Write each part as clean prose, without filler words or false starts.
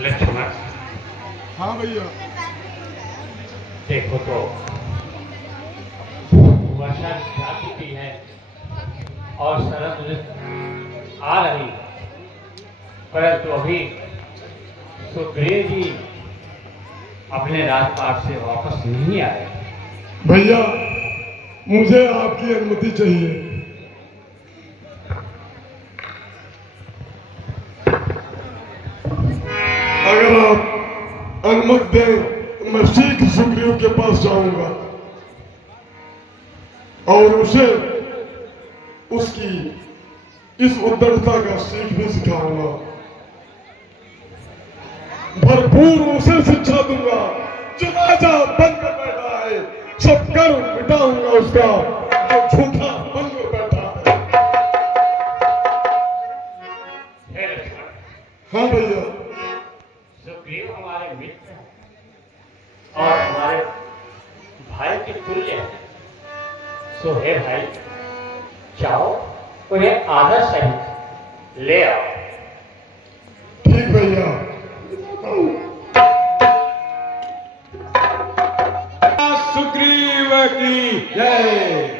लक्ष्मण, हाँ भैया। देखो तो वर्षा जा चुकी है और शरद ऋतु आ रही है, परंतु अभी सुग्रीव जी अपने राजपाट से वापस नहीं आए। भैया मुझे आपकी अनुमति चाहिए। अगर आप अनुमति दें तो मैं शीघ्र सुग्रीव के पास जाऊंगा और उसे उसकी इस उद्दंडता का सीख भी सिखाऊंगा। भरपूर उसे शिक्षा दूंगा जो राजा बनकर बैठा है। सब कर मिटाऊंगा उसका जो झूठा बनकर बैठा है। हे लक्ष्मण, हाँ भैया। सुग्रीव हमारे मित्र हैं और हमारे भाई के तुल्य हैं। सो हे भाई, जाओ उन्हें आदर सहित ले आओ। ठीक भैया। सुग्रीव की जय।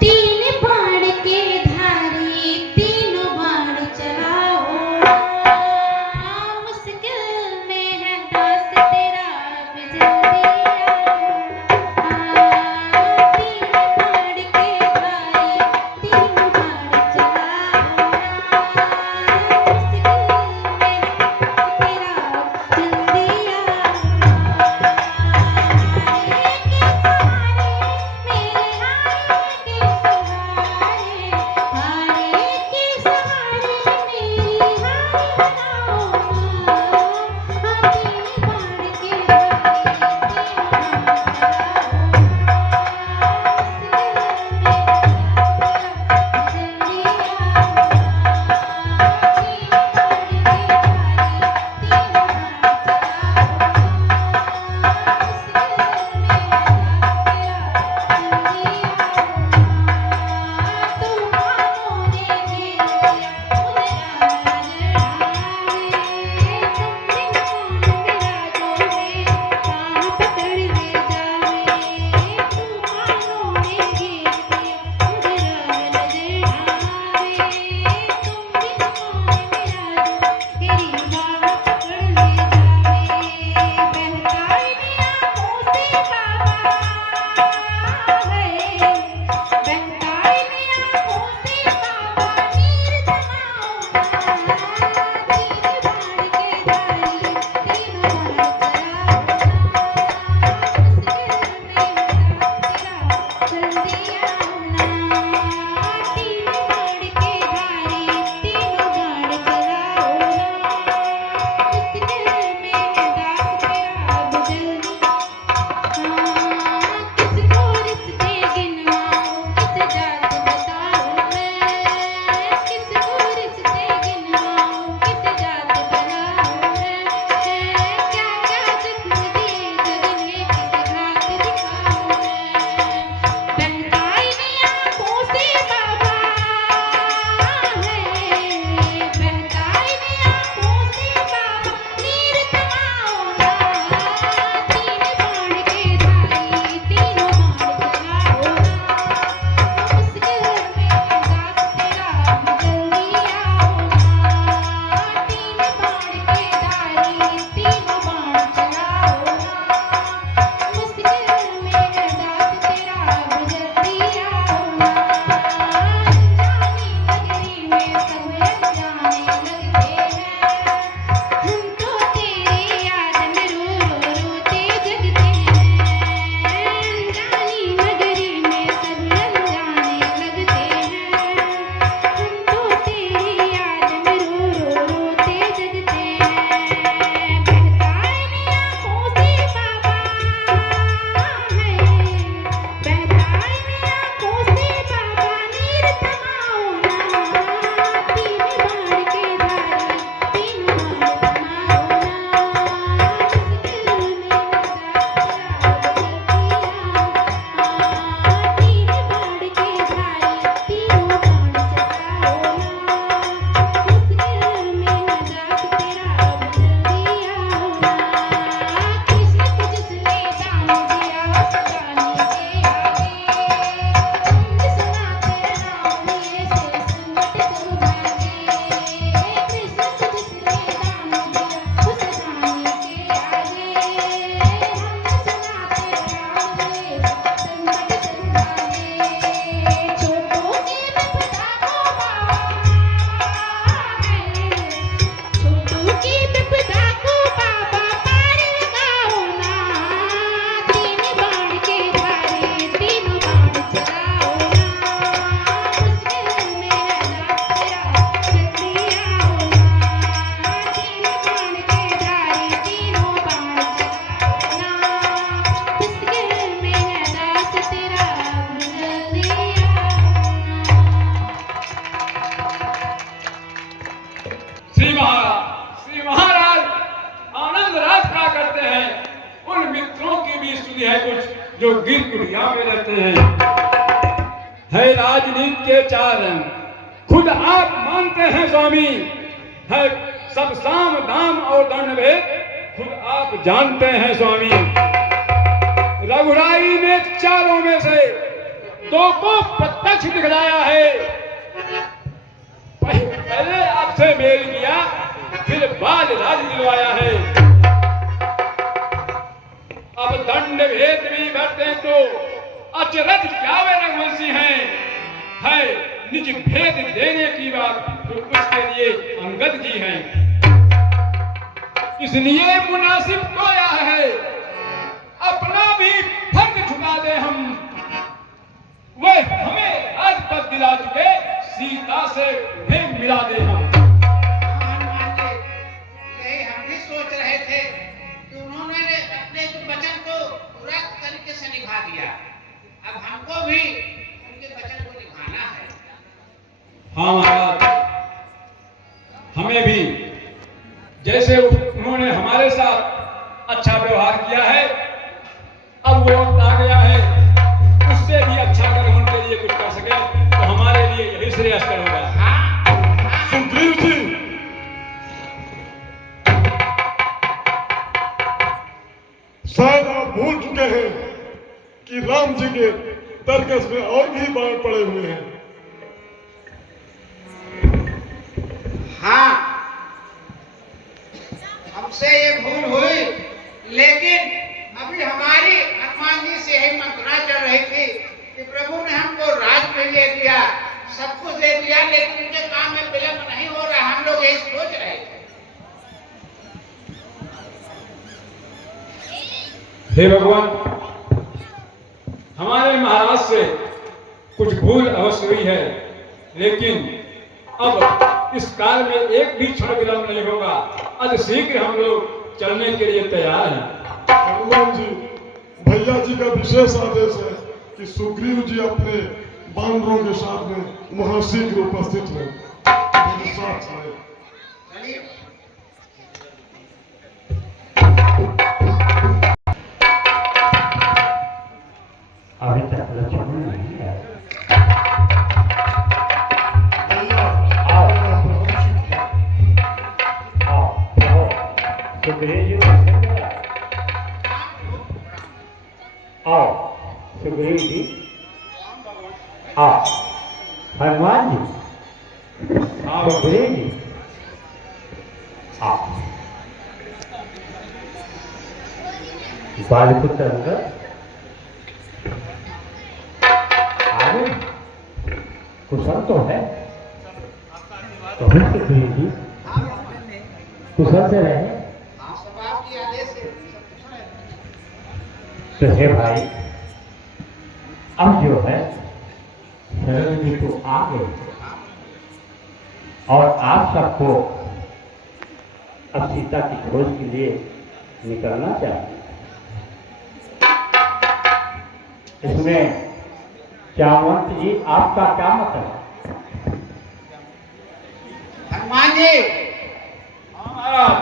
तीन बाण के धारी तीनों बाण चलाओ, मुश्किल में है दास तेरा बिजलिया। तीन बाण के धारी तीनों बाण चलाओ, मुश्किल में है तेरा बिजलिया। पुत्री है कुछ जो गिर कुटिया में रहते हैं। है राजनीति के चार रंग, खुद आप मानते हैं स्वामी। है सब साम दाम और दंड भेद, खुद आप जानते हैं स्वामी। रघुराई ने चारों में से दो को प्रत्यक्ष दिखलाया है। पहले आपसे मेल किया, फिर बाद राज दिलवाया है। अब दंड भेद भी भरते तो अचरज क्या वे रघुवंशी हैं। है निज भेद देने की बात तो उसके लिए अंगद जी हैं। इसलिए मुनासिब तो यह है अपना भी फर्ज झुका दे हम। वह हमें राजपद दिला चुके, सीता से उन्हें मिला दे हम। हनुमान जी, यही हम भी सोच रहे थे कि उन्होंने अपने जो वचन को पूरा तरीके से निभा दिया। अब हमको भी उनके वचन को निभाना है। हाँ महाराज, हमें भी जैसे उन्होंने हमारे साथ अच्छा व्यवहार किया है, अब वो वक्त आ गया है उससे भी अच्छा अगर उनके लिए कुछ कर सके तो हमारे लिए यही श्रेयस्कर होगा। सुग्रीव जी, शायद आप भूल चुके हैं कि राम जी के तरकस में और भी बाण पड़े हुए हैं। हाँ, हमसे ये भूल हुई, लेकिन अभी हमारी हनुमान जी से यही मंत्रणा चल रही थी कि प्रभु ने हमको राज पे ले दिया, सब कुछ दे दिया, लेकिन उनके काम में विलंब नहीं हो रहा। हम लोग यही सोच रहे थे। हे भगवान, हमारे महाराज से कुछ भूल अवश्य हुई है, लेकिन अब इस काल में एक भी क्षण विलंब नहीं होगा। अति शीघ्र हम लोग चलने के लिए तैयार हैं। हनुमान जी, भैया जी का विशेष आदेश है कि सुग्रीव जी अपने बानरों के साथ में वहां शीघ्र उपस्थित हो। मेरे साथ आए। चलिए। अभी तक लक्ष्मण नहीं आया। आओ आओ, सुग्रीव जी आओ, सुग्रीव जी आओ, हनुमान जी, सुग्रीव जी आओ। बालपुत्र अंगद आगे कुशल तो है, तो भी सुग्रीव जी कुशल से रहे। हाँ, सब आपके आदेश से तो हे भाई, अब जो है शरण जी तो आ गए और आप सबको अब सीता की खोज के लिए निकलना चाहिए। इसमें जामवंत जी आपका क्या मत है? हनुमान जी, महाराज,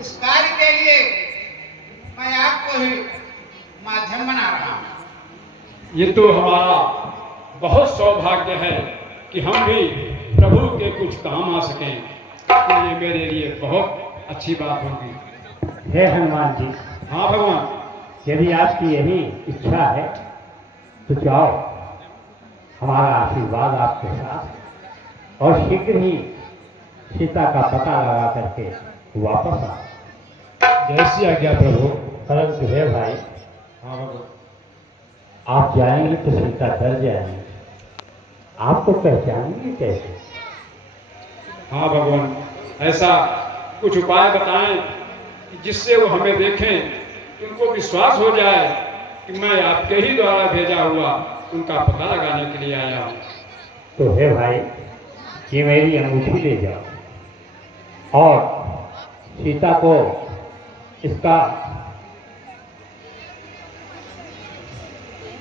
इस कार्य के लिए मैं आपको ही माध्यम बना रहा हूँ। ये तो हमारा बहुत सौभाग्य है कि हम भी प्रभु के कुछ काम आ सकें। तो ये मेरे लिए बहुत अच्छी बात होगी। हे हनुमान जी, हाँ भगवान, यदि आपकी यही इच्छा है तो जाओ, हमारा आशीर्वाद आपके साथ, और शीघ्र ही सीता का पता लगा करके वापस आओ। जैसी आज्ञा प्रभु। परंतु हे भाई, हाँ भगवान, आप जाएंगे तो सीता डर जाएंगे, आपको पहचानेंगे कैसे? हाँ भगवान, ऐसा कुछ उपाय बताएं कि जिससे वो हमें देखें, उनको विश्वास हो जाए कि मैं आपके ही द्वारा भेजा हुआ उनका पता लगाने के लिए आया हूँ। तो हे भाई, ये मेरी अंगूठी ले जाओ और सीता को इसका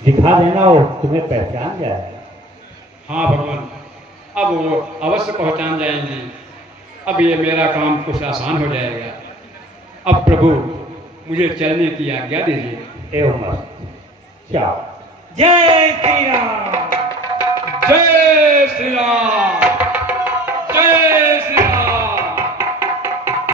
दिखा देना, वो तुम्हें पहचान जाएगा। हाँ भगवान, अब वो अवश्य पहचान जाएंगे। अब ये मेरा काम कुछ आसान हो जाएगा। अब प्रभु मुझे चलने की आज्ञा दीजिए। एवं मस्त, जाओ। जय श्री राम। जय श्री राम।